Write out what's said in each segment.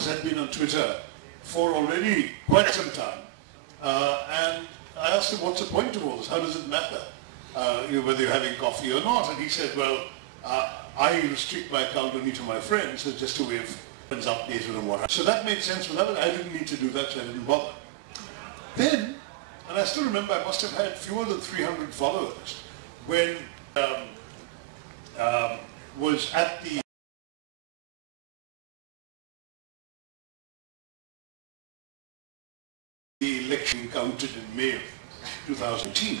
had been on Twitter for already quite some time, and I asked him, what's the point of all this? How does it matter whether you're having coffee or not? And he said, well, I restrict my account only to my friends, so it's just a way of friends updated and what. So that made sense for that, but I didn't need to do that, so I didn't bother. Then, and I still remember, I must have had fewer than 300 followers when was at the election counted in May of 2018.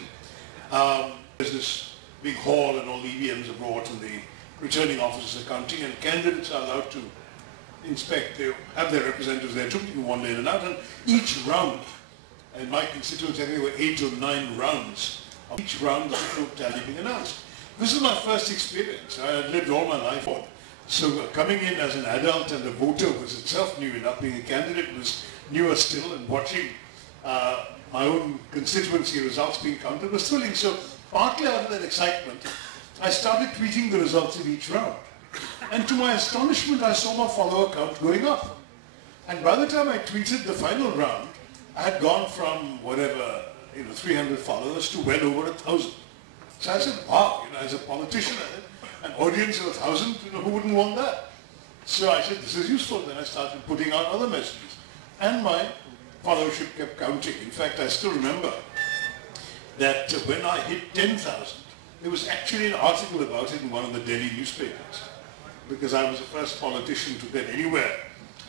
There's this big hall and all the EVMs are brought and the returning officers are counting, and candidates are allowed to inspect. They have their representatives there, taking one in and out, and each round, in my constituency I think there were 8 or 9 rounds. Of each round the vote tally being announced. This is my first experience. I had lived all my life on. So coming in as an adult and a voter was itself new enough. Being a candidate was newer still, and watching my own constituency results being counted was thrilling. So partly out of that excitement, I started tweeting the results of each round. And to my astonishment, I saw my follower count going up. And by the time I tweeted the final round, I had gone from whatever, 300 followers to well over 1,000. So I said, wow, as a politician, an audience of 1,000, who wouldn't want that? So I said, this is useful. Then I started putting out other messages. And my followership kept counting. In fact, I still remember that when I hit 10,000, there was actually an article about it in one of the Delhi newspapers, because I was the first politician to get anywhere.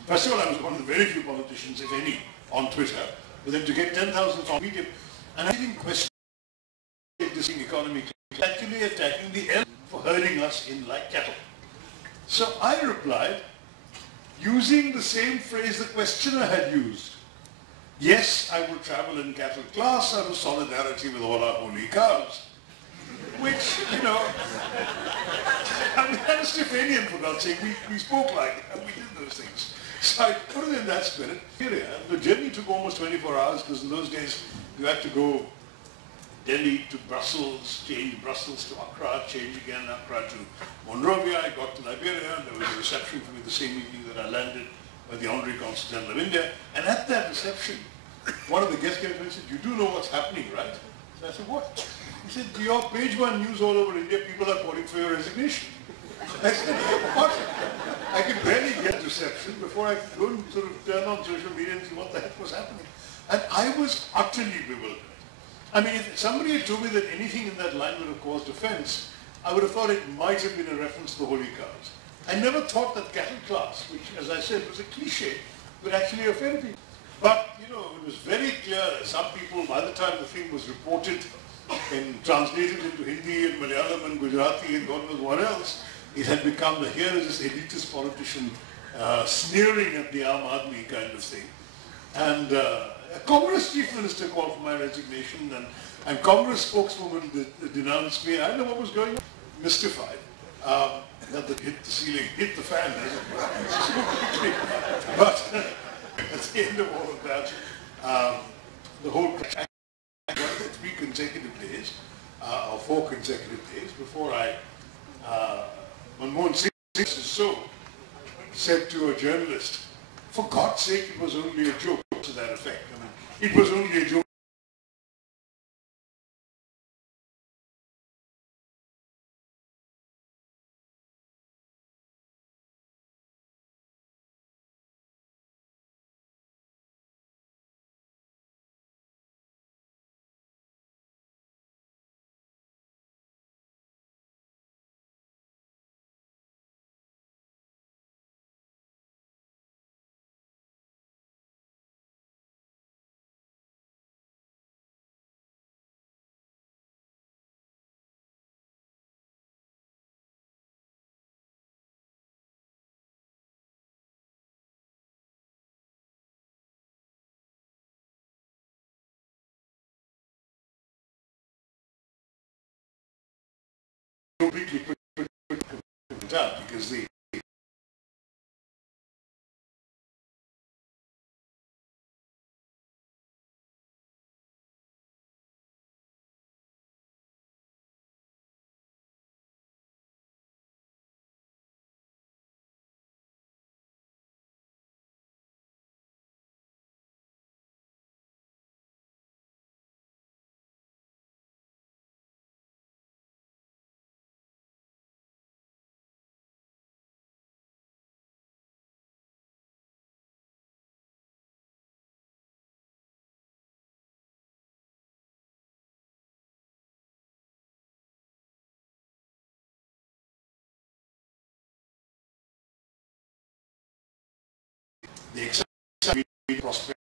First of all, I was one of the very few politicians, if any, on Twitter, but then to get 10,000 on media, and I didn't question this economy, actually attacking the elk for herding us in like cattle. So I replied, using the same phrase the questioner had used. Yes, I will travel in cattle class out of solidarity with all our holy cows. Which, I mean, that was Stephanian, for God's sake. We spoke like it, and we did those things. So I put it in that spirit. The journey took almost 24 hours, because in those days you had to go Delhi to Brussels, change Brussels to Accra, change again Accra to Monrovia. I got to Liberia, and there was a reception for me the same evening that I landed by the Honorary Consul General of India. And at that reception, one of the guests came and said, you do know what's happening, right? So I said, what? He said, your page 1 news all over India, people are calling for your resignation. I said, what? I could barely get reception before I could go and sort of turn on social media and see what the heck was happening. And I was utterly bewildered. I mean, if somebody had told me that anything in that line would have caused offense, I would have thought it might have been a reference to the holy cows. I never thought that cattle class, which, as I said, was a cliche, would actually offend people. But, it was very clear that some people, by the time the thing was reported and translated into Hindi and Malayalam and Gujarati and God knows what else, it had become here is this elitist politician sneering at the Aam Aadmi kind of thing. And a Congress chief minister called for my resignation, and Congress spokeswoman denounced me. I don't know what was going on. Mystified. Not that hit the ceiling, hit the fan. But at the end of all of that, the whole I got it 3 consecutive days, or 4 consecutive days, before Manmohan Singh said to a journalist, for God's sake, it was only a joke, to that effect. I mean, it was only a joke. Completely put it out, because the the exciting prospect.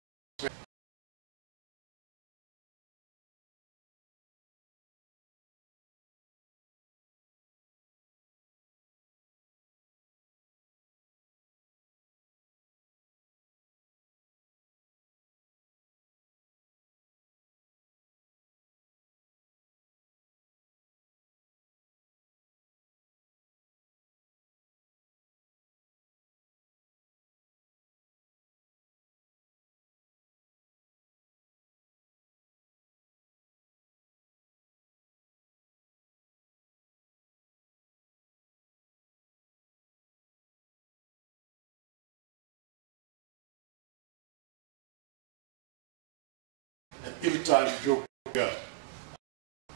An ill-timed joke here.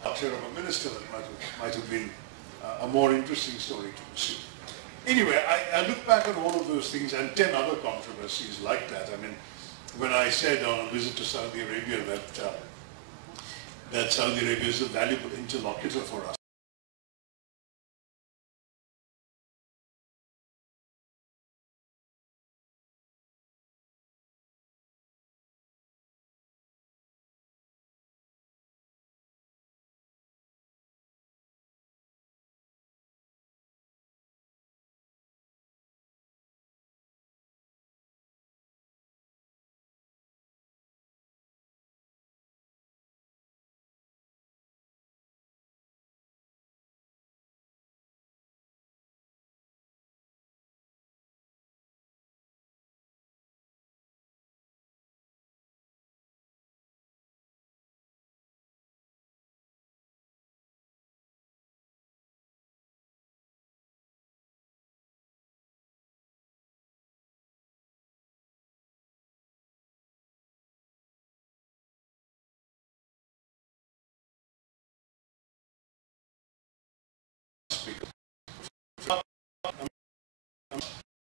Picture of a minister that might have been a more interesting story to pursue. Anyway, I look back on all of those things and 10 other controversies like that. I mean, when I said on a visit to Saudi Arabia that Saudi Arabia is a valuable interlocutor for us,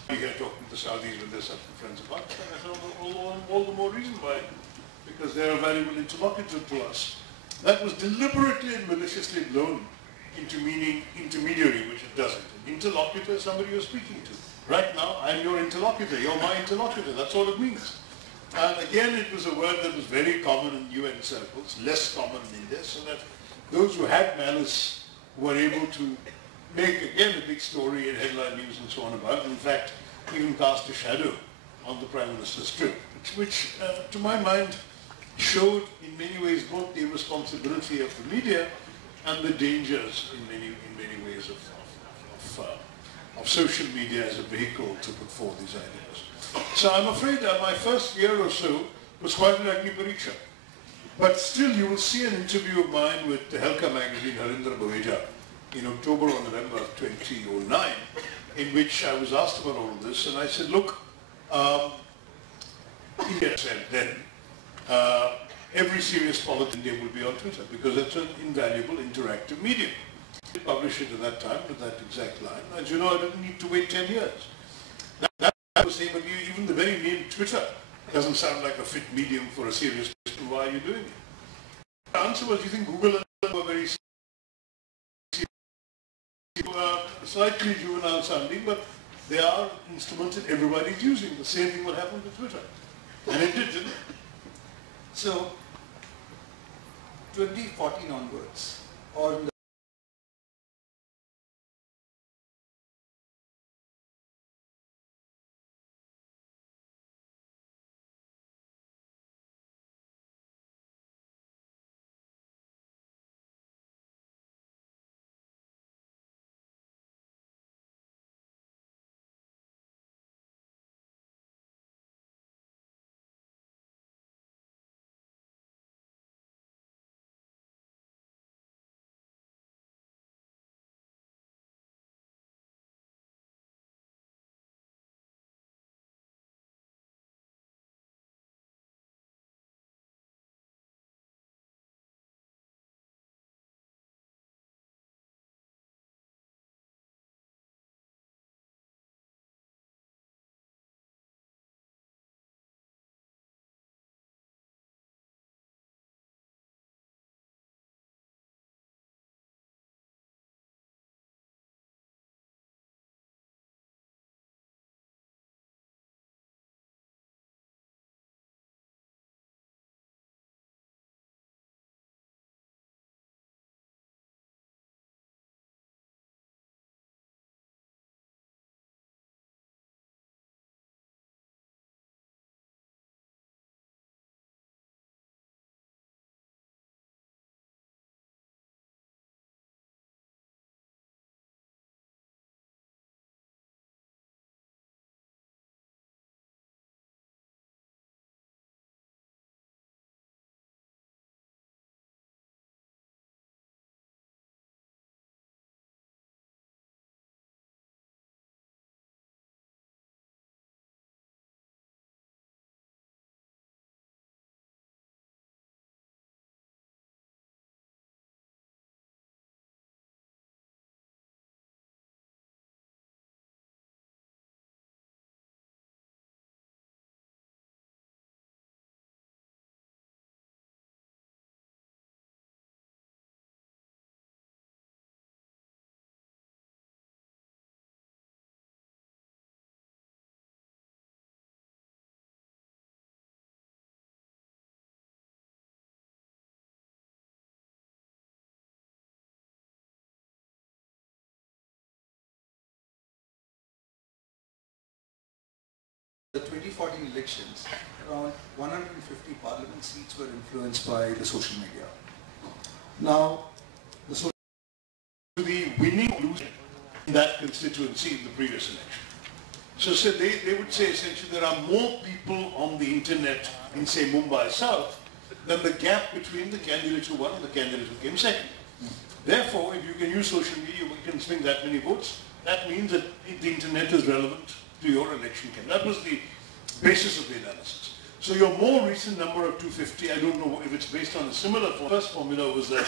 we get talking to the Saudis when they're such friends of ours. And I thought, all the more reason why, because they're a valuable interlocutor to us. That was deliberately and maliciously blown into meaning intermediary, which it doesn't. An interlocutor is somebody you're speaking to. Right now, I'm your interlocutor. You're my interlocutor. That's all it means. And again, it was a word that was very common in UN circles, less common in India, so that those who had malice were able to make, again, a big story in headline news and so on about it. In fact, even cast a shadow on the Prime Minister's trip, which to my mind, showed in many ways both the irresponsibility of the media and the dangers in many ways of social media as a vehicle to put forth these ideas. So I'm afraid that my first year or so was quite an Agni Pariksha. But still you will see an interview of mine with the Helka magazine, Harindra Baweja, in October or November of 2009, in which I was asked about all of this, and I said, look, India said then, every serious politician will be on Twitter because it's an invaluable interactive medium. I published it at that time with that exact line. As you know, I didn't need to wait 10 years. That I was saying, but even the very name Twitter doesn't sound like a fit medium for a serious question. Why are you doing it? The answer was, you think Google and were very slightly juvenile sounding, but they are instruments that everybody's using. The same thing will happen to Twitter. And it didn't it? So, 2014 onwards, or in the the 2014 elections, around 150 parliament seats were influenced by the social media. Now, the winning or losing in that constituency in the previous election. So they would say essentially there are more people on the internet in, say, Mumbai South than the gap between the candidates who won and the candidates who came second. Therefore, if you can use social media, you can swing that many votes. That means that the internet is relevant to your election campaign. That was the basis of the analysis. So your more recent number of 250, I don't know if it's based on a similar formula. The first formula was that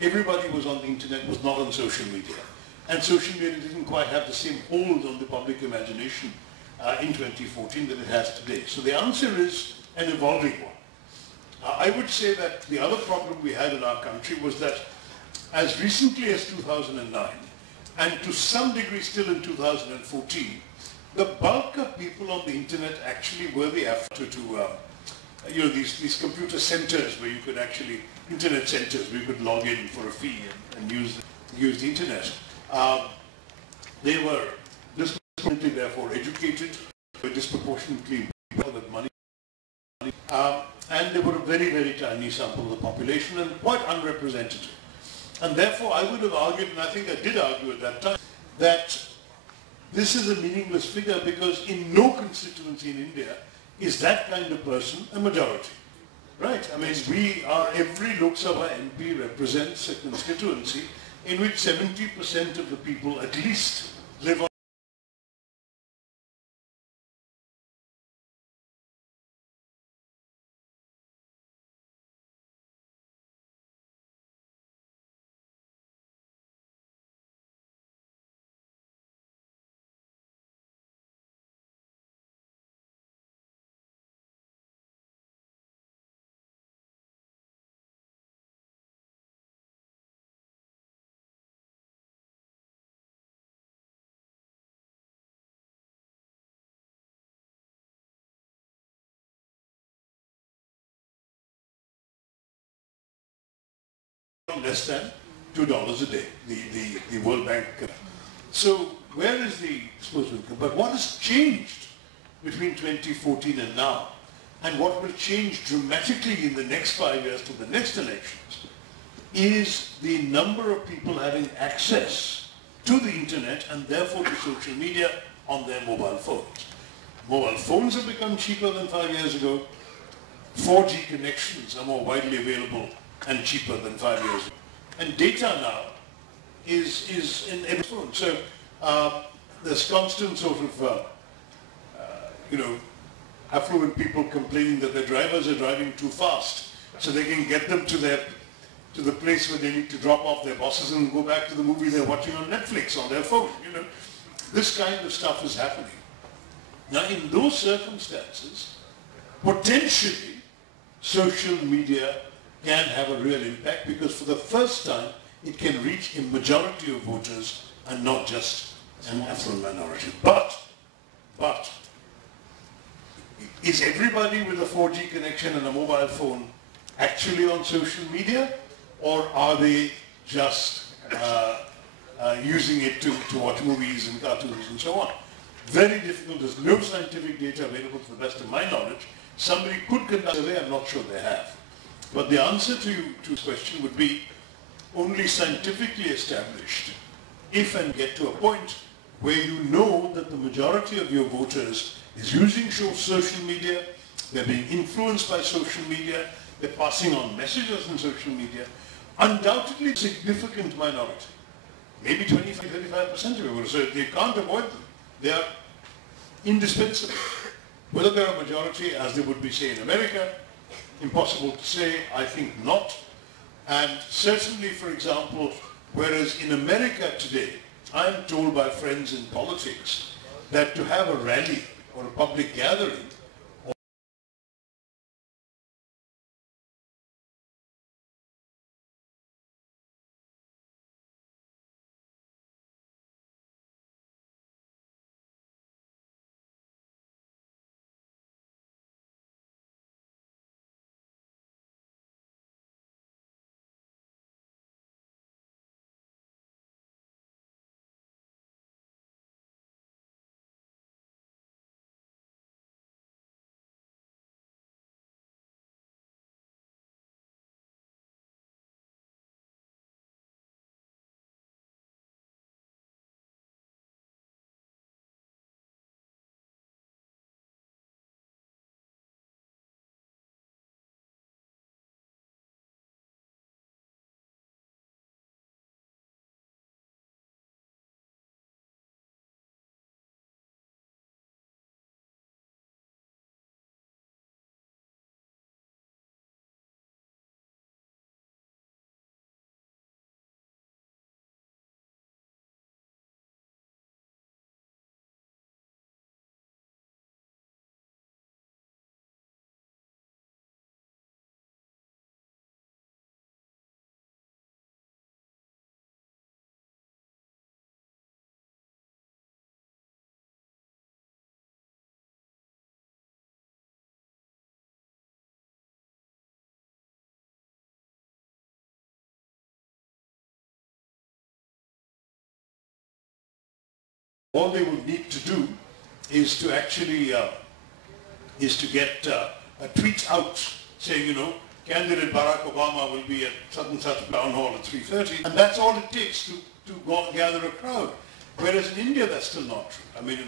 everybody was on the internet, was not on social media. And social media didn't quite have the same hold on the public imagination in 2014 that it has today. So the answer is an evolving one. I would say that the other problem we had in our country was that as recently as 2009, and to some degree still in 2014, the bulk of people on the internet actually were the effort to these computer centers where you could actually, internet centers where you could log in for a fee and use the internet. They were disproportionately therefore educated, were disproportionately with money, and they were a very, very tiny sample of the population and quite unrepresentative. And therefore I would have argued, and I think I did argue at that time, that this is a meaningless figure because in no constituency in India is that kind of person a majority. Right? I mean, every Lok Sabha MP represents a constituency in which 70% of the people at least live on less than $2 a day, the World Bank. So where is the disposable income? But what has changed between 2014 and now, and what will change dramatically in the next 5 years to the next elections, is the number of people having access to the internet and therefore to social media on their mobile phones. Mobile phones have become cheaper than 5 years ago. 4G connections are more widely available and cheaper than 5 years ago. And data now is in every phone. So there's constant sort of, affluent people complaining that their drivers are driving too fast so they can get them to the place where they need to drop off their bosses and go back to the movie they're watching on Netflix on their phone. This kind of stuff is happening. Now in those circumstances, potentially social media can have a real impact because for the first time it can reach a majority of voters and not just an affluent minority. But is everybody with a 4G connection and a mobile phone actually on social media, or are they just using it to watch movies and cartoons and so on? Very difficult. There's no scientific data available to the best of my knowledge. Somebody could conduct a survey, I'm not sure they have. But the answer to this question would be only scientifically established if and get to a point where you know that the majority of your voters is using social media, they're being influenced by social media, they're passing on messages on social media, undoubtedly a significant minority, maybe 25-35% of your voters, so they can't avoid them. They are indispensable. Whether they're a majority, as they would be, say, in America, impossible to say, I think not. And certainly, for example, whereas in America today, I'm told by friends in politics that to have a rally or a public gathering All they would need to do is to actually get a tweet out saying, candidate Barack Obama will be at such and such town hall at 3:30, and that's all it takes to go and gather a crowd. Whereas in India, that's still not true. I mean,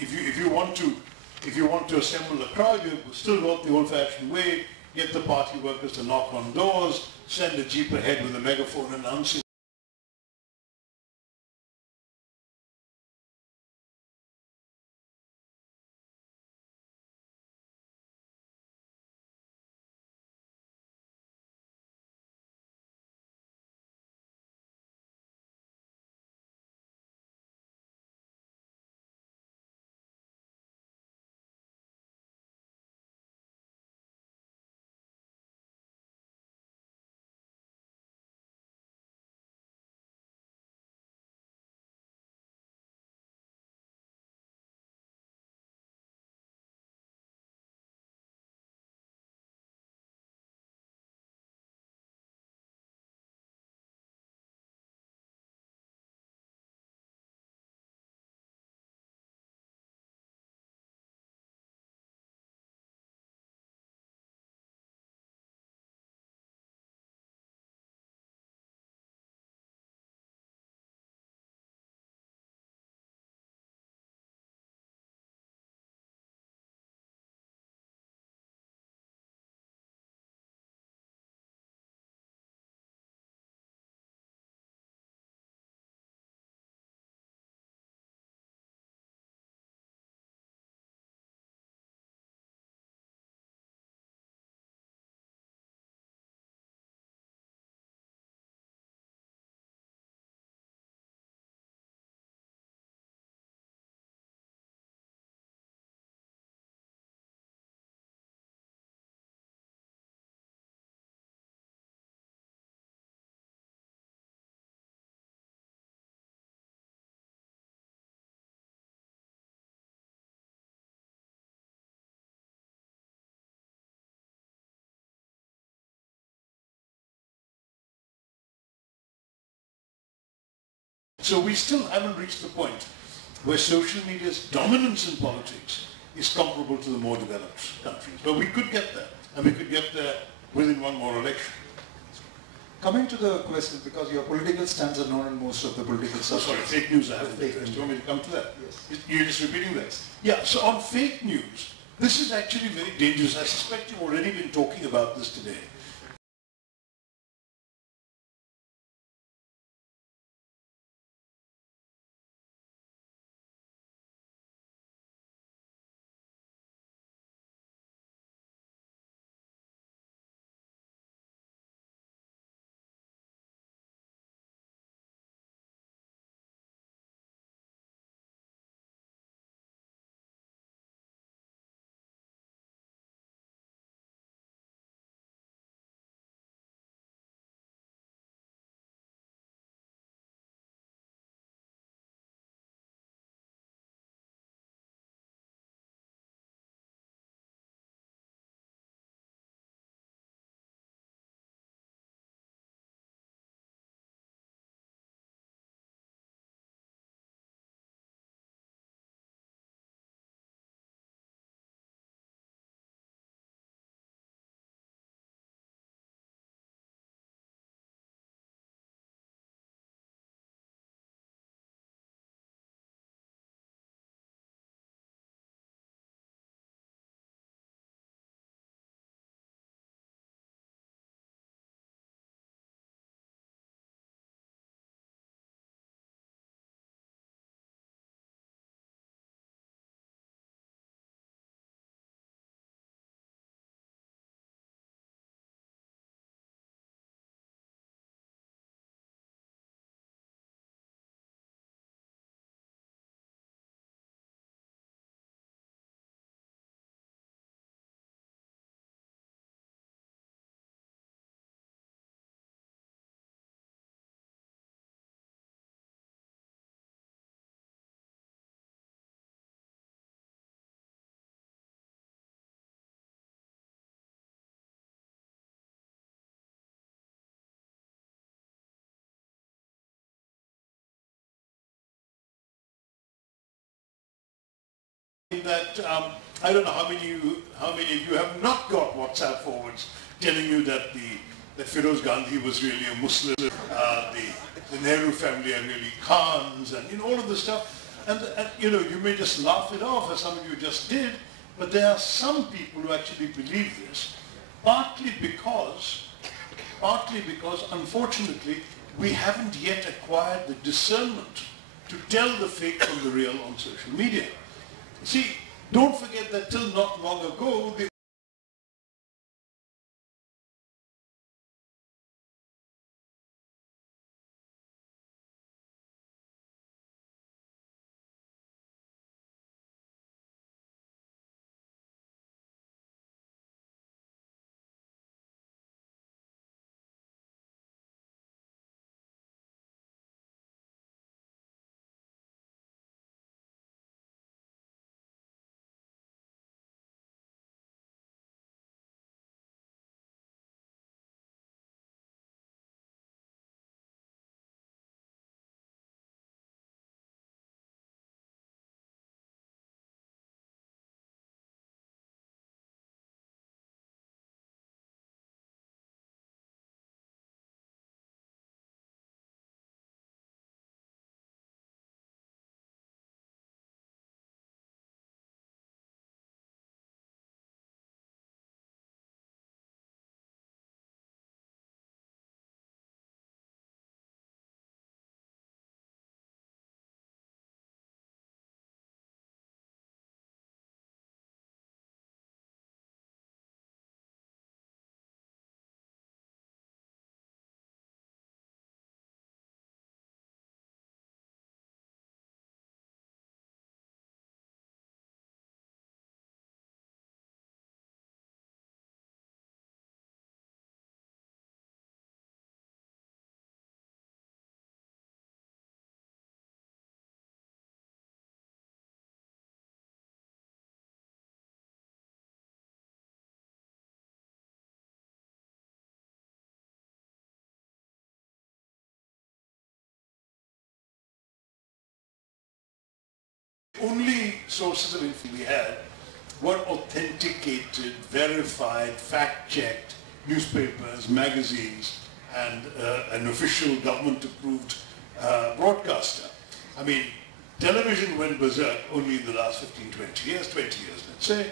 if you want to assemble a crowd, you still go the old-fashioned way, get the party workers to knock on doors, send a jeep ahead with a megaphone announcing. So we still haven't reached the point where social media's dominance in politics is comparable to the more developed countries. But we could get there, and we could get there within one more election. Coming to the question, because your political stance are known in most of the political Oh, circles. sorry, fake news. I haven't. Do Fake you want me to come to that? Yes. You're just repeating that? Yeah, so on fake news, this is actually very dangerous. I suspect you've already been talking about this today. that I don't know how many of you have not got WhatsApp forwards telling you that that Feroz Gandhi was really a Muslim, the Nehru family are really Khans, and all of this stuff. And you may just laugh it off, as some of you just did, but there are some people who actually believe this, partly because unfortunately we haven't yet acquired the discernment to tell the fake from the real on social media. See, don't forget that till not long ago, the only sources of information we had were authenticated, verified, fact-checked newspapers, magazines, and an official government-approved broadcaster. I mean, television went berserk only in the last 15, 20 years, let's say,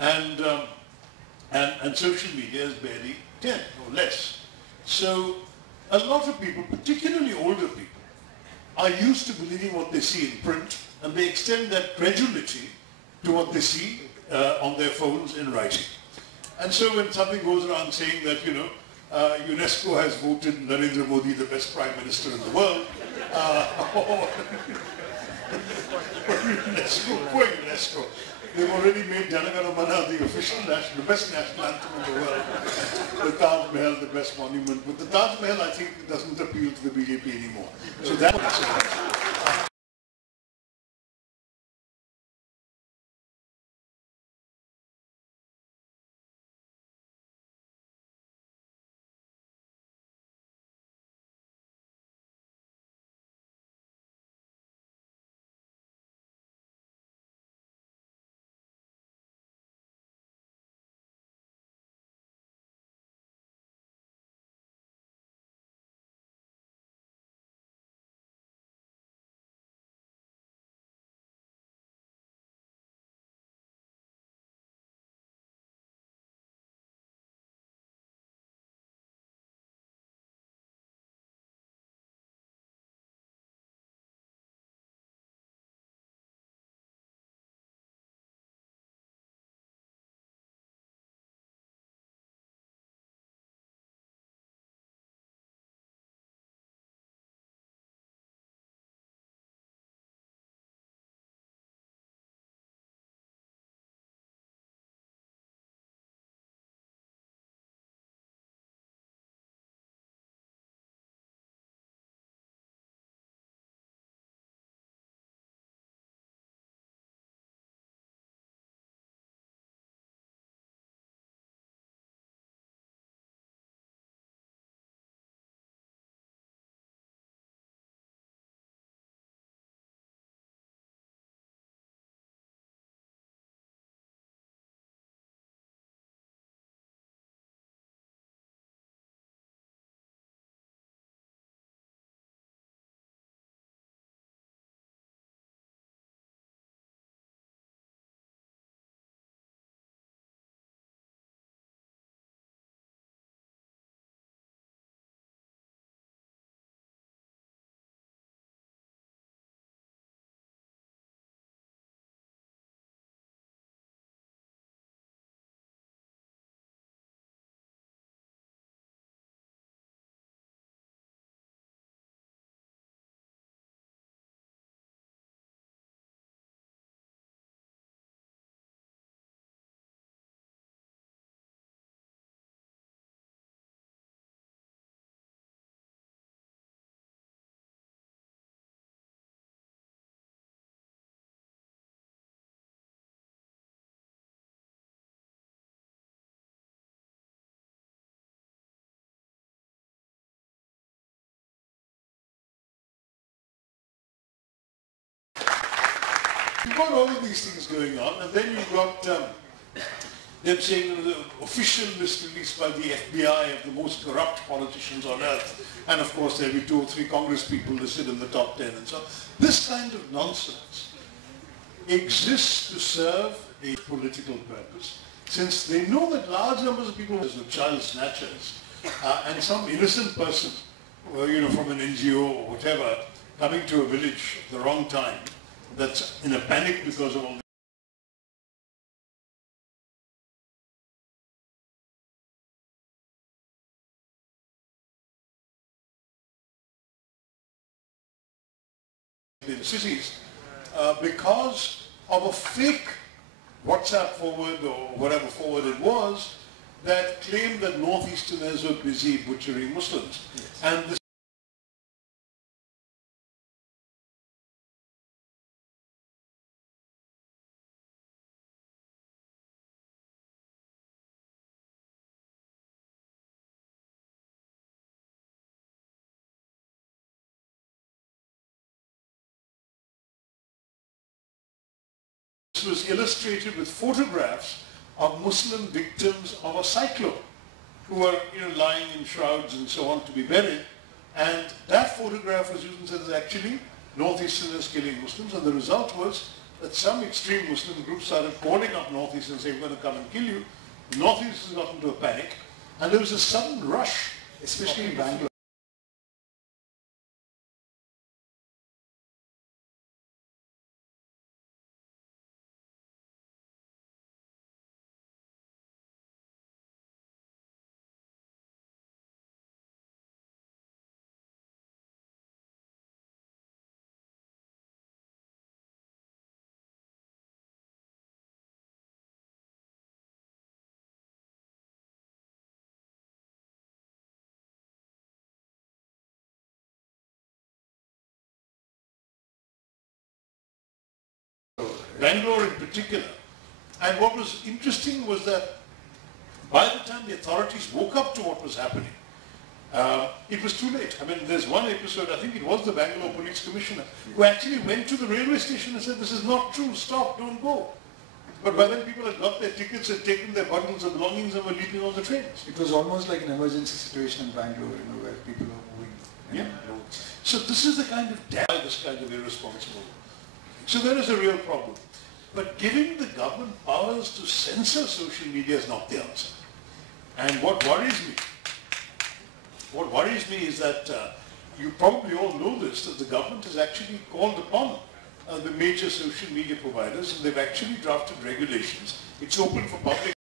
and social media is barely 10 or less. So a lot of people, particularly older people, are used to believing what they see in print, and they extend that credulity to what they see on their phones in writing. And so when something goes around saying that, UNESCO has voted Narendra Modi the best prime minister in the world, or UNESCO, they've already made Janaganamana the official the best national anthem in the world, the Taj Mahal the best monument. But the Taj Mahal, I think, doesn't appeal to the BJP anymore. So that's You've got all of these things going on, and then you've got them saying the official list released by the FBI of the most corrupt politicians on earth. And of course there'll be 2 or 3 Congress people listed in the top 10 and so on. This kind of nonsense exists to serve a political purpose, since they know that large numbers of people, as the child snatchers, and some innocent person, from an NGO or whatever, coming to a village at the wrong time, that's in a panic because of all in cities, because of a fake WhatsApp forward or whatever forward it was that claimed that Northeasterners were busy butchering Muslims. Yes. And this was illustrated with photographs of Muslim victims of a cyclone who were lying in shrouds and so on to be buried, and that photograph was used and said that actually Northeasterners killing Muslims, and the result was that some extreme Muslim groups started calling up Northeasterners saying we're going to come and kill you. The Northeasterners got into a panic, and there was a sudden rush, especially in Bangalore. Bangalore in particular. And what was interesting was that by the time the authorities woke up to what was happening, it was too late. I mean, there's one episode, I think it was the Bangalore Police Commissioner, who actually went to the railway station and said, this is not true, stop, don't go. But by then people had got their tickets and taken their bundles of belongings and were leaving on the trains. It was almost like an emergency situation in Bangalore, where people are moving. Yeah. So this is the kind of this kind of irresponsible. So there is a real problem. But giving the government powers to censor social media is not the answer. And what worries me is that you probably all know this, that the government has actually called upon the major social media providers, and they've actually drafted regulations. It's open for public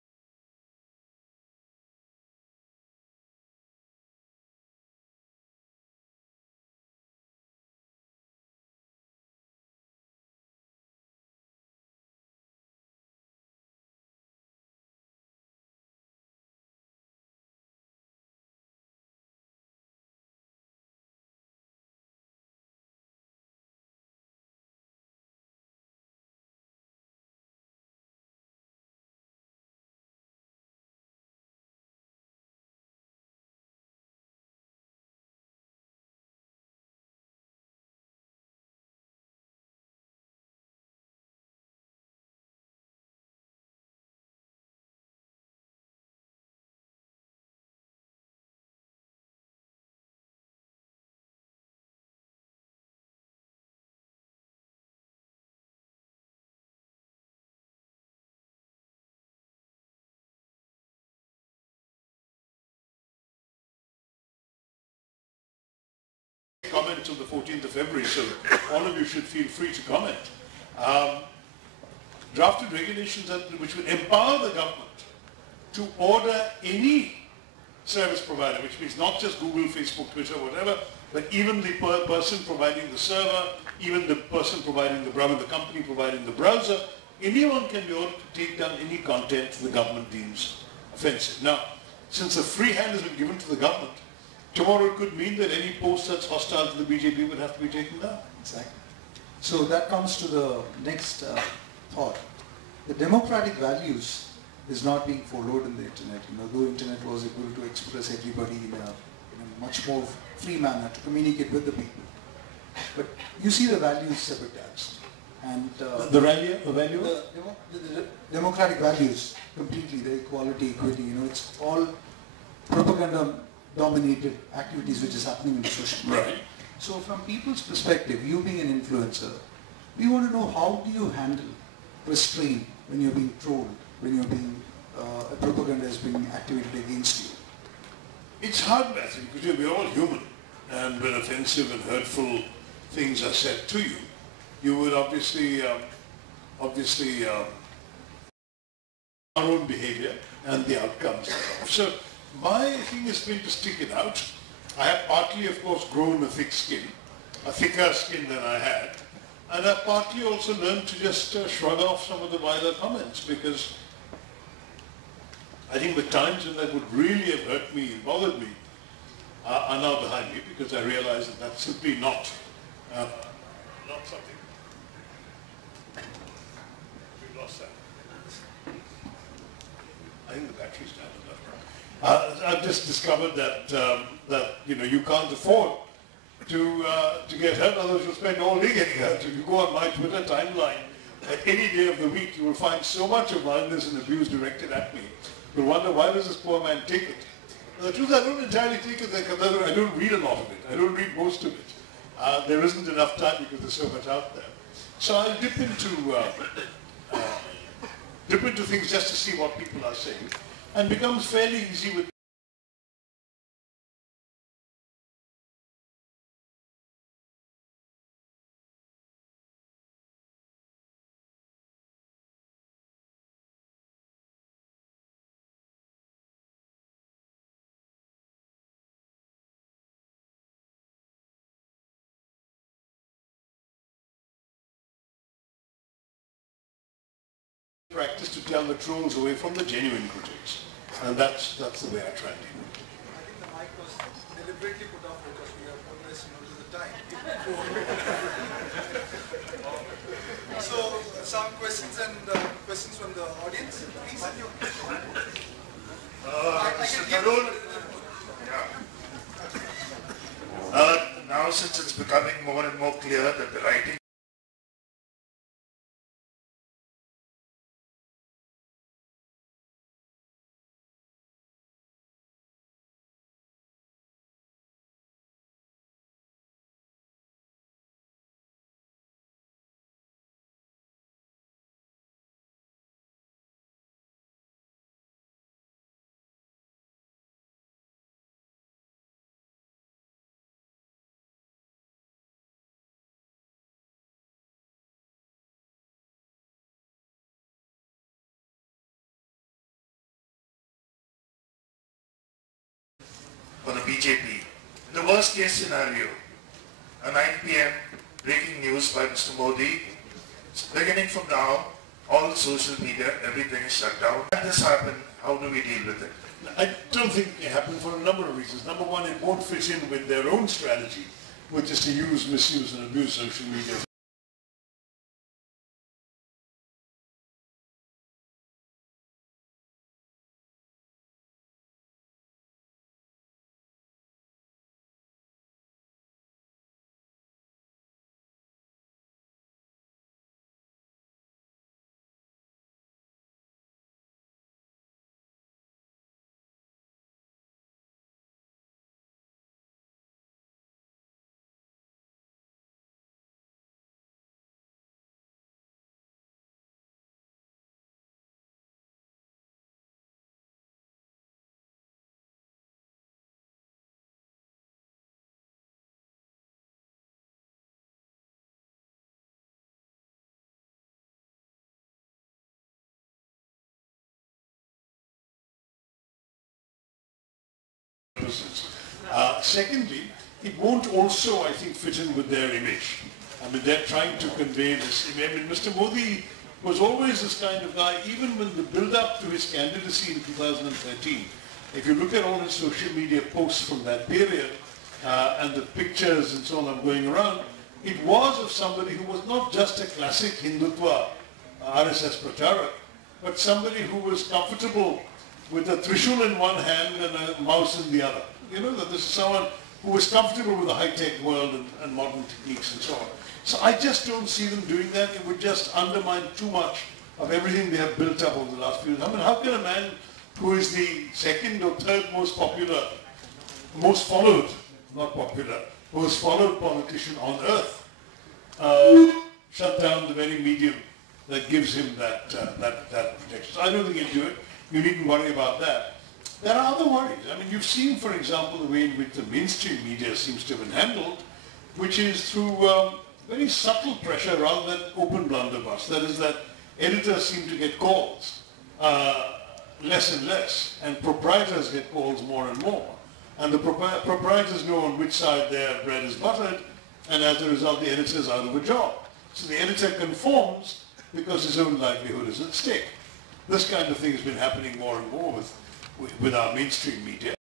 comment until the 14th of February, so all of you should feel free to comment. Drafted regulations which would empower the government to order any service provider, which means not just Google, Facebook, Twitter, whatever, but even the person providing the server, even the person providing the browser, the company providing the browser, anyone can be ordered to take down any content the government deems offensive. Now, since the free hand has been given to the government, tomorrow it could mean that any post that's hostile to the BJP would have to be taken down. Exactly. So that comes to the next thought. The democratic values is not being followed in the internet. Though internet was able to express everybody in a much more free manner to communicate with the people. But you see the values sabotaged. And the value? the democratic values, completely, the equality, equity, it's all propaganda-dominated activities which is happening in the social media. Right. So from people's perspective, you being an influencer, we want to know how do you handle restraint when you're being trolled, when you're being, propaganda is being activated against you? It's hard, Matthew, because we're all human, and when offensive and hurtful things are said to you, you would obviously our own behavior and the outcomes thereof. So my thing has been to stick it out. I have partly, of course, grown a thick skin, a thicker skin than I had, and I've partly also learned to just shrug off some of the viler comments, because I think the times when that would really have hurt me and bothered me are now behind me, because I realize that that's simply not something. We lost that. I think the battery's down on that. I've just discovered that you can't afford to get hurt, otherwise you'll spend all day getting hurt. If you go on my Twitter timeline, at any day of the week, you will find so much of violence and abuse directed at me. You'll wonder, why does this poor man take it? And the truth is, I don't entirely take it, I don't read a lot of it. I don't read most of it. There isn't enough time because there's so much out there. So I'll dip into things just to see what people are saying, and becomes fairly easy with practice to tell the trolls away from the genuine critics. And that's the way I try and deal with it. I think the mic was deliberately put off because we have always to the time. So, some questions from the audience, please. Now since it's becoming more and more clear that the writing for the BJP. In the worst case scenario, a 9 p.m. breaking news by Mr. Modi, beginning from now, all social media, everything is shut down. When this happen, how do we deal with it? I don't think it happened for a number of reasons. Number one, it won't fit in with their own strategy, which is to use, misuse and abuse social media. Secondly, it won't also, I think, fit in with their image. I mean, they're trying to convey this. I mean, Mr. Modi was always this kind of guy, even when the build-up to his candidacy in 2013. If you look at all his social media posts from that period, and the pictures and so on going around, it was of somebody who was not just a classic Hindutva RSS pracharak, but somebody who was comfortable with a trishul in one hand and a mouse in the other. You know, that this is someone who was comfortable with the high-tech world and modern techniques and so on. So I just don't see them doing that. It would just undermine too much of everything they have built up over the last few years. I mean, how can a man who is the second or third most popular, most followed, not popular, most followed politician on earth, shut down the very medium that gives him that protection? So I don't think he'll do it. You needn't worry about that. There are other worries. I mean, you've seen, for example, the way in which the mainstream media seems to have been handled, which is through very subtle pressure rather than open blunderbuss. That is that editors seem to get calls less and less, and proprietors get calls more and more. And the proprietors know on which side their bread is buttered, and as a result the editor is out of a job. So the editor conforms because his own livelihood is at stake. This kind of thing has been happening more and more with our mainstream media.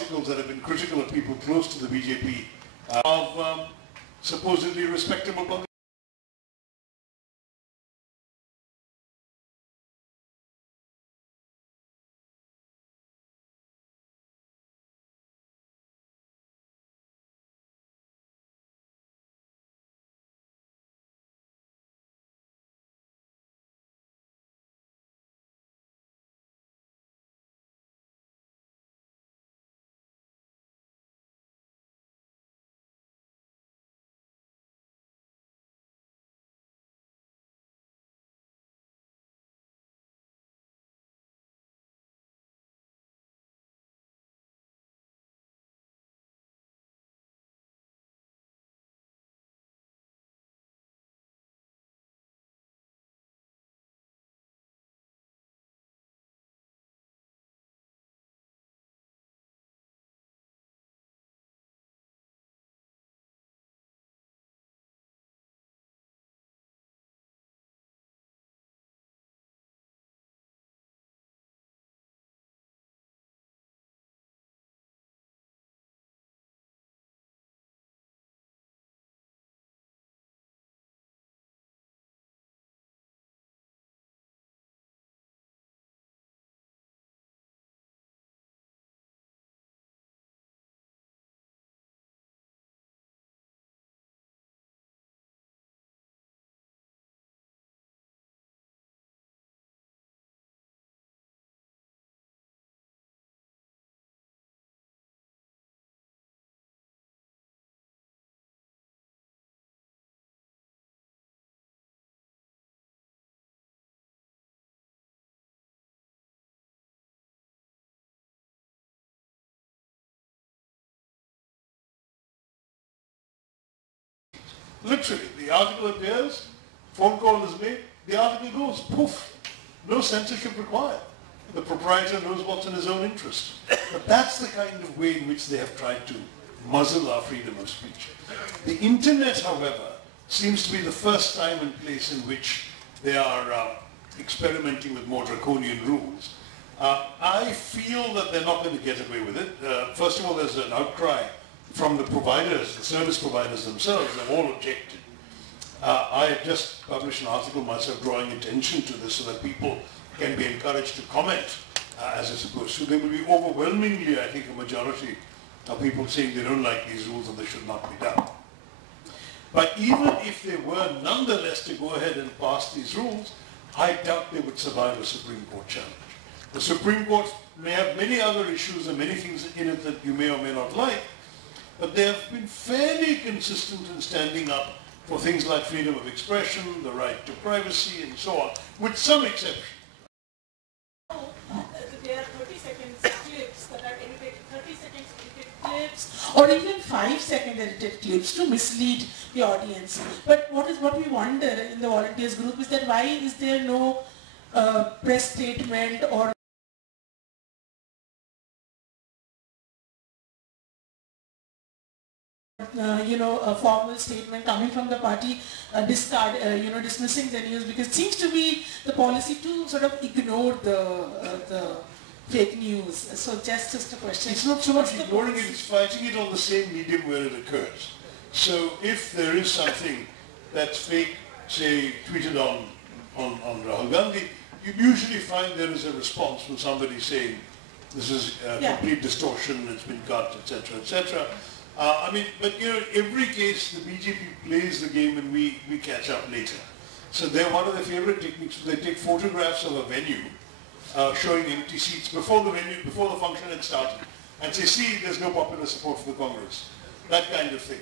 Articles that have been critical of people close to the BJP of supposedly respectable public. Literally, the article appears, phone call is made, the article goes, poof, no censorship required. The proprietor knows what's in his own interest. But that's the kind of way in which they have tried to muzzle our freedom of speech. The internet, however, seems to be the first time and place in which they are experimenting with more draconian rules. I feel that they're not going to get away with it. First of all, there's an outcry from the providers, the service providers themselves. They've all objected. I have just published an article myself drawing attention to this so that people can be encouraged to comment as it's supposed to. There will be overwhelmingly, I think, a majority of people saying they don't like these rules and they should not be done. But even if they were nonetheless to go ahead and pass these rules, I doubt they would survive a Supreme Court challenge. The Supreme Court may have many other issues and many things in it that you may or may not like, but they have been fairly consistent in standing up for things like freedom of expression, the right to privacy, and so on, with some exceptions. There are 30 seconds clips that are edited, 30 seconds edited clips, or even 5-second edited clips to mislead the audience. But what we wonder in the volunteers group is that why is there no press statement or a formal statement coming from the party dismissing the news, because it seems to be the policy to sort of ignore the fake news. So just a question. It's not so much ignoring it, it's fighting it on the same medium where it occurs. So if there is something that's fake, say, tweeted on Rahul Gandhi, you usually find there is a response from somebody saying, this is complete distortion, it's been cut, etc., etc. But every case the BJP plays the game and we catch up later. So one of their favorite techniques, they take photographs of a venue showing empty seats before the function had started, and say, see, there's no popular support for the Congress. That kind of thing.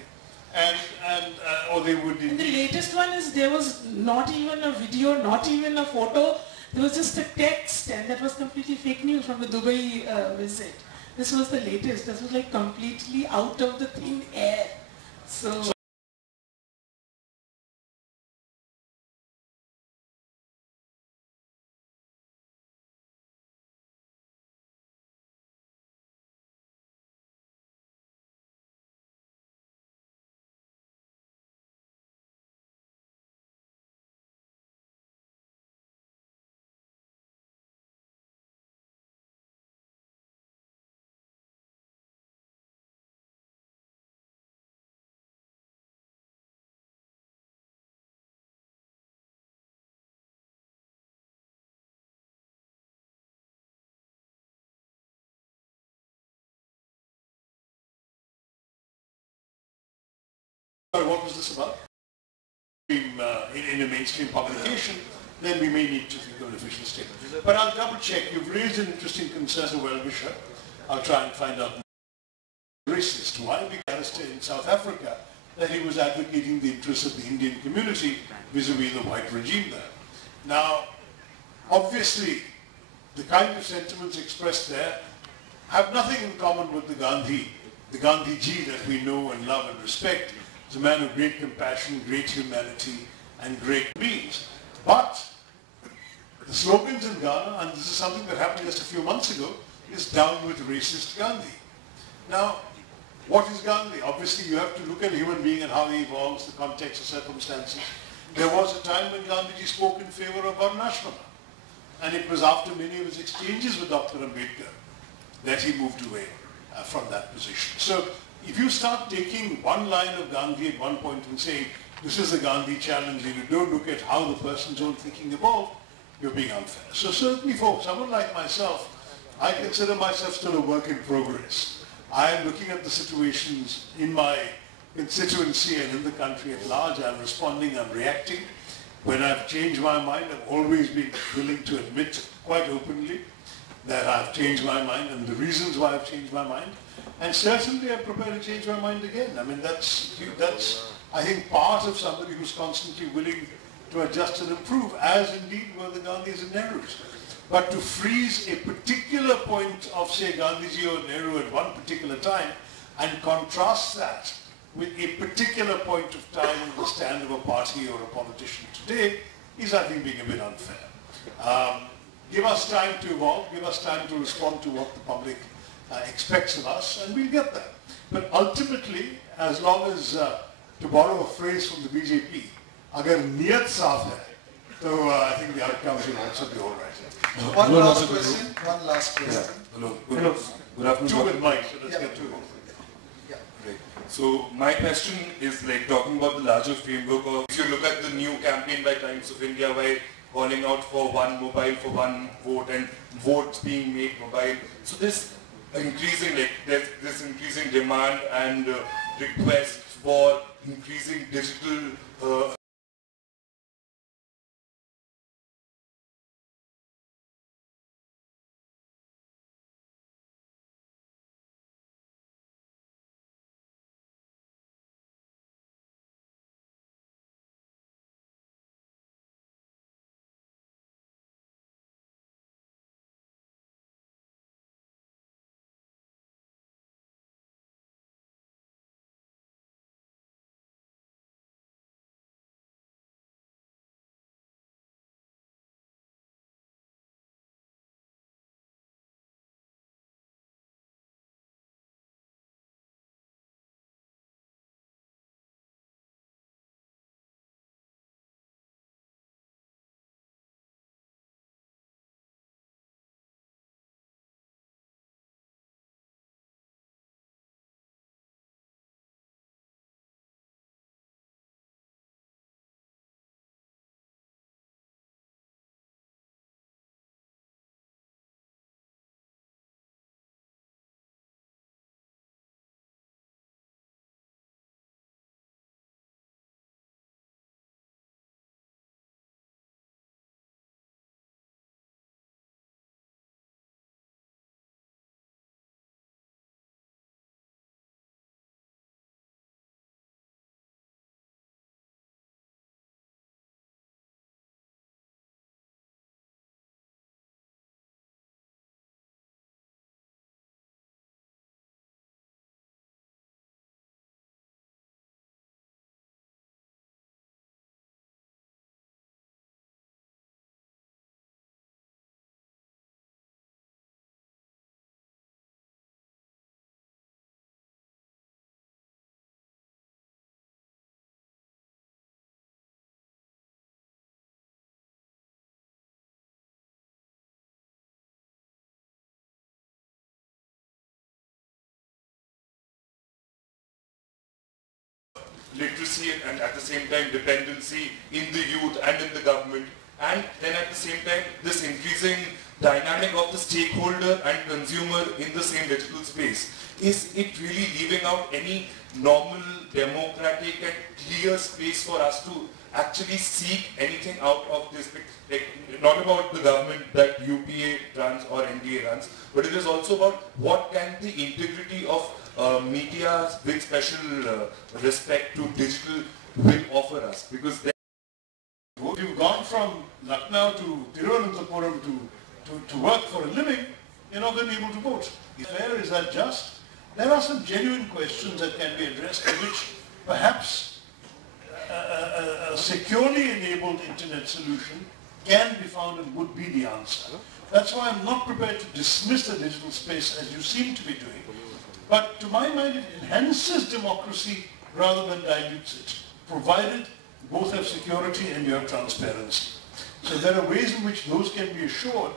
Or they would indeed. And the latest one is there was not even a video, not even a photo. There was just a text, and that was completely fake news from the Dubai visit. This was the latest. This was like completely out of the thin air. So sorry, what was this about? In a mainstream publication, then we may need to think of an official statement. But I'll double check. You've raised an interesting concern as a well-wisher. I'll try and find out more. Racist. Why? Because in South Africa that he was advocating the interests of the Indian community vis-a-vis the white regime there. Now, obviously, the kind of sentiments expressed there have nothing in common with the Gandhiji that we know and love and respect. He's a man of great compassion, great humanity, and great means. But the slogans in Ghana, and this is something that happened just a few months ago, is down with racist Gandhi. Now, what is Gandhi? Obviously, you have to look at a human being and how he evolves, the context, the circumstances. There was a time when Gandhiji spoke in favor of Varnashrama. And it was after many of his exchanges with Dr. Ambedkar that he moved away from that position. So if you start taking one line of Gandhi at one point and saying, this is the Gandhi challenge, and you don't look at how the person's own thinking evolved, you're being unfair. So certainly for someone like myself, I consider myself still a work in progress. I am looking at the situations in my constituency and in the country at large. I'm responding, I'm reacting. When I've changed my mind, I've always been willing to admit quite openly that I've changed my mind and the reasons why I've changed my mind. And certainly I'm prepared to change my mind again. I mean, that's I think, part of somebody who's constantly willing to adjust and improve, as indeed were the Gandhis and Nehrus. But to freeze a particular point of, say, Gandhiji or Nehru at one particular time and contrast that with a particular point of time in the stand of a party or a politician today is, I think, being a bit unfair. Give us time to evolve, give us time to respond to what the public expects of us, and we'll get there. But ultimately, as long as, to borrow a phrase from the BJP, agar niyat saaf hai, so I think the outcomes will also be all right. One last question. Hello. Good afternoon. Two with Mike, so let's get to it. Yeah. Right. So my question is like talking about the larger framework of, if you look at the new campaign by Times of India by calling out for one mobile for one vote and votes being made mobile. So this increasing, like there's this increasing demand and request for increasing digital literacy and at the same time dependency in the youth and in the government, and then at the same time this increasing dynamic of the stakeholder and consumer in the same digital space. Is it really leaving out any normal, democratic and clear space for us to actually seek anything out of this? Like, not about the government that UPA runs or NDA runs, but it is also about what can the integrity of media with special respect to digital will offer us, because then you've gone from Lucknow to Tiruvananthapuram to work for a living, you're not going to be able to vote. Is fair? Is that just? There are some genuine questions that can be addressed, to which perhaps a securely enabled internet solution can be found and would be the answer. That's why I'm not prepared to dismiss the digital space as you seem to be doing. But to my mind, it enhances democracy rather than dilutes it, provided both have security and you have transparency. So there are ways in which those can be assured.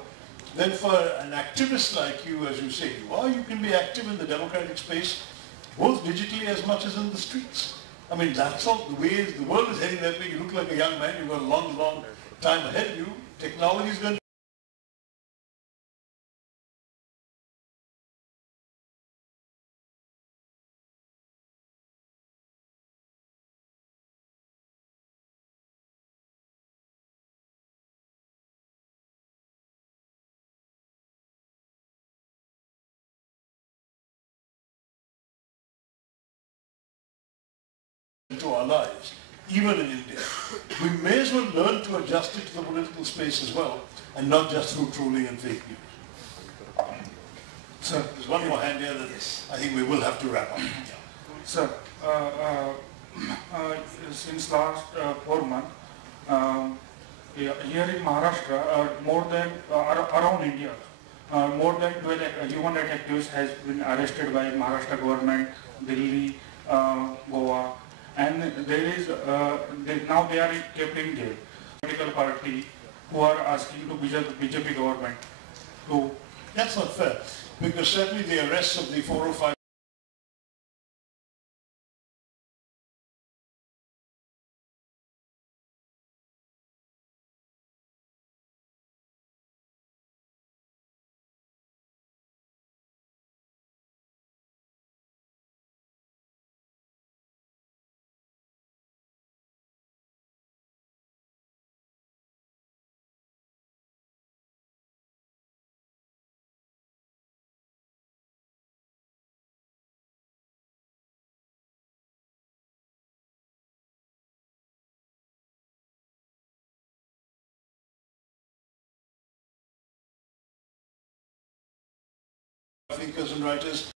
Then for an activist like you, as you say you are, you can be active in the democratic space, both digitally as much as in the streets. I mean, that's all the way the world is heading that way. You look like a young man, you've got a long, long time ahead of you. Technology is going to into our lives, even in India. We may as well learn to adjust it to the political space as well, and not just through trolling and fake news. Sir, there's one more hand here that I think we will have to wrap up. Sir, since last 4 months, here in Maharashtra, more than around India, more than 12 human rights activists has been arrested by Maharashtra government, Delhi, Goa, and there is now they are kept in jail. Political party who are asking to BJP government to. That's not fair, because certainly the arrests of the 4 or 5 thinkers and writers.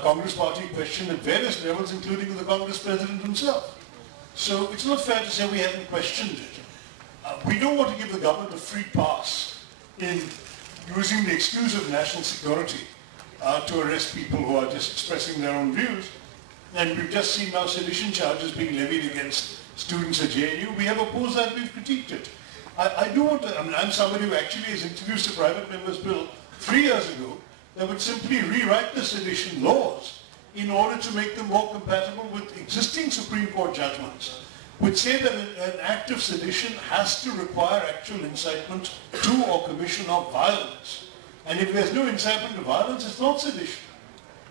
Congress party questioned at various levels, including the Congress president himself. So it's not fair to say we haven't questioned it. We don't want to give the government a free pass in using the excuse of national security to arrest people who are just expressing their own views. And we've just seen now sedition charges being levied against students at JNU. We have opposed that, we've critiqued it. I do want to, I'm somebody who actually has introduced a private member's bill 3 years ago that would simply rewrite the sedition laws in order to make them more compatible with existing Supreme Court judgments, which say that an act of sedition has to require actual incitement to or commission of violence. And if there's no incitement to violence, it's not sedition.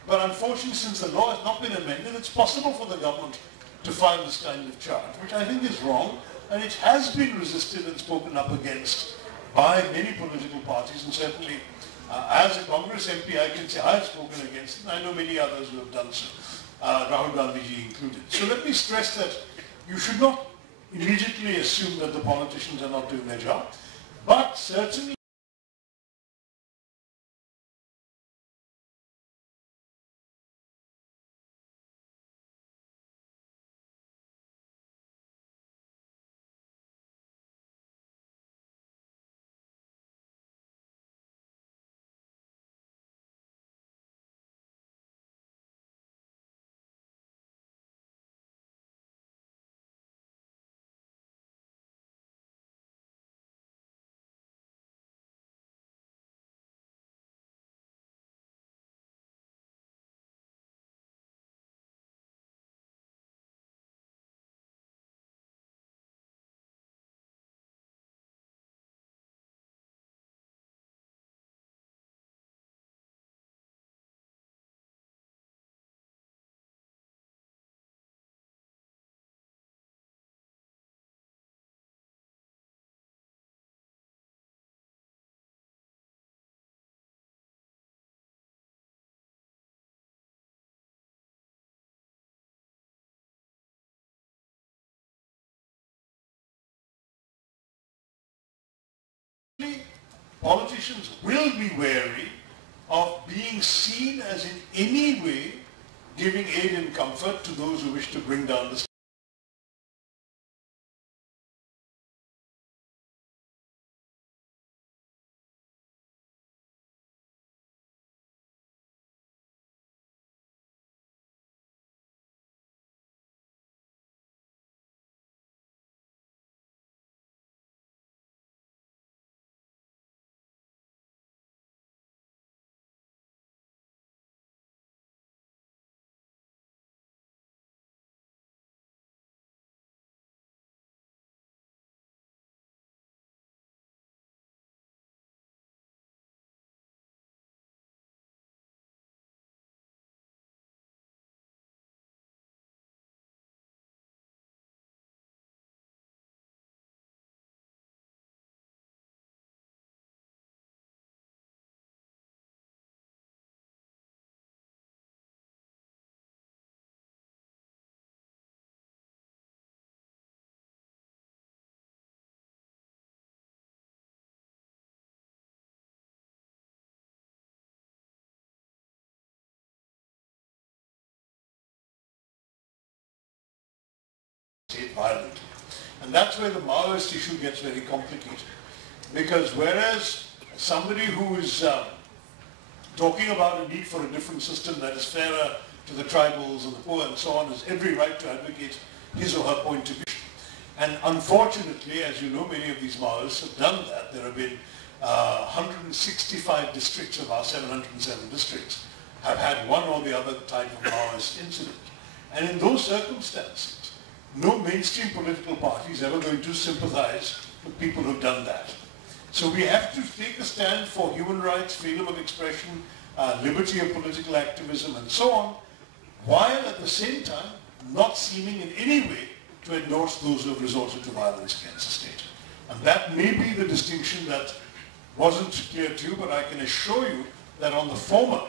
But unfortunately, since the law has not been amended, it's possible for the government to file this kind of charge, which I think is wrong, and it has been resisted and spoken up against by many political parties, and certainly as a Congress MP, I can say I have spoken against it, and I know many others who have done so, Rahul Gandhi ji included. So let me stress that you should not immediately assume that the politicians are not doing their job, but certainly politicians will be wary of being seen as in any way giving aid and comfort to those who wish to bring down the violently. And that's where the Maoist issue gets very complicated. Because whereas somebody who is talking about a need for a different system that is fairer to the tribals and the poor and so on has every right to advocate his or her point of view. And unfortunately, as you know, many of these Maoists have done that. There have been 165 districts of our 707 districts have had one or the other type of Maoist incident. And in those circumstances, no mainstream political party is ever going to sympathize with people who've done that. So we have to take a stand for human rights, freedom of expression, liberty of political activism and so on, while at the same time not seeming in any way to endorse those who have resorted to violence against the state. And that may be the distinction that wasn't clear to you, but I can assure you that on the former,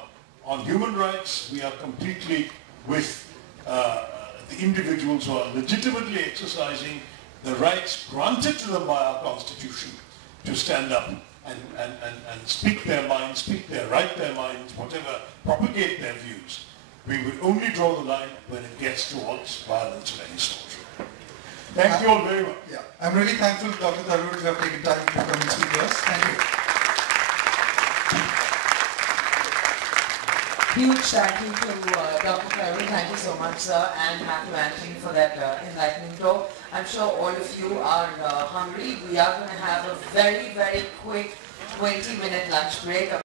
on human rights, we are completely with the individuals who are legitimately exercising the rights granted to them by our Constitution to stand up and speak their minds, write their minds, whatever, propagate their views. We will only draw the line when it gets towards violence of any sort. Thank you all very much. Yeah, I'm really thankful to Dr. Tharoor to have taken time to come and speak to us. Thank you. Huge thank you to Dr. Tharoor. Thank you so much, sir, and Matthew Anthony for that enlightening talk. I'm sure all of you are hungry. We are going to have a very, very quick 20-minute lunch break.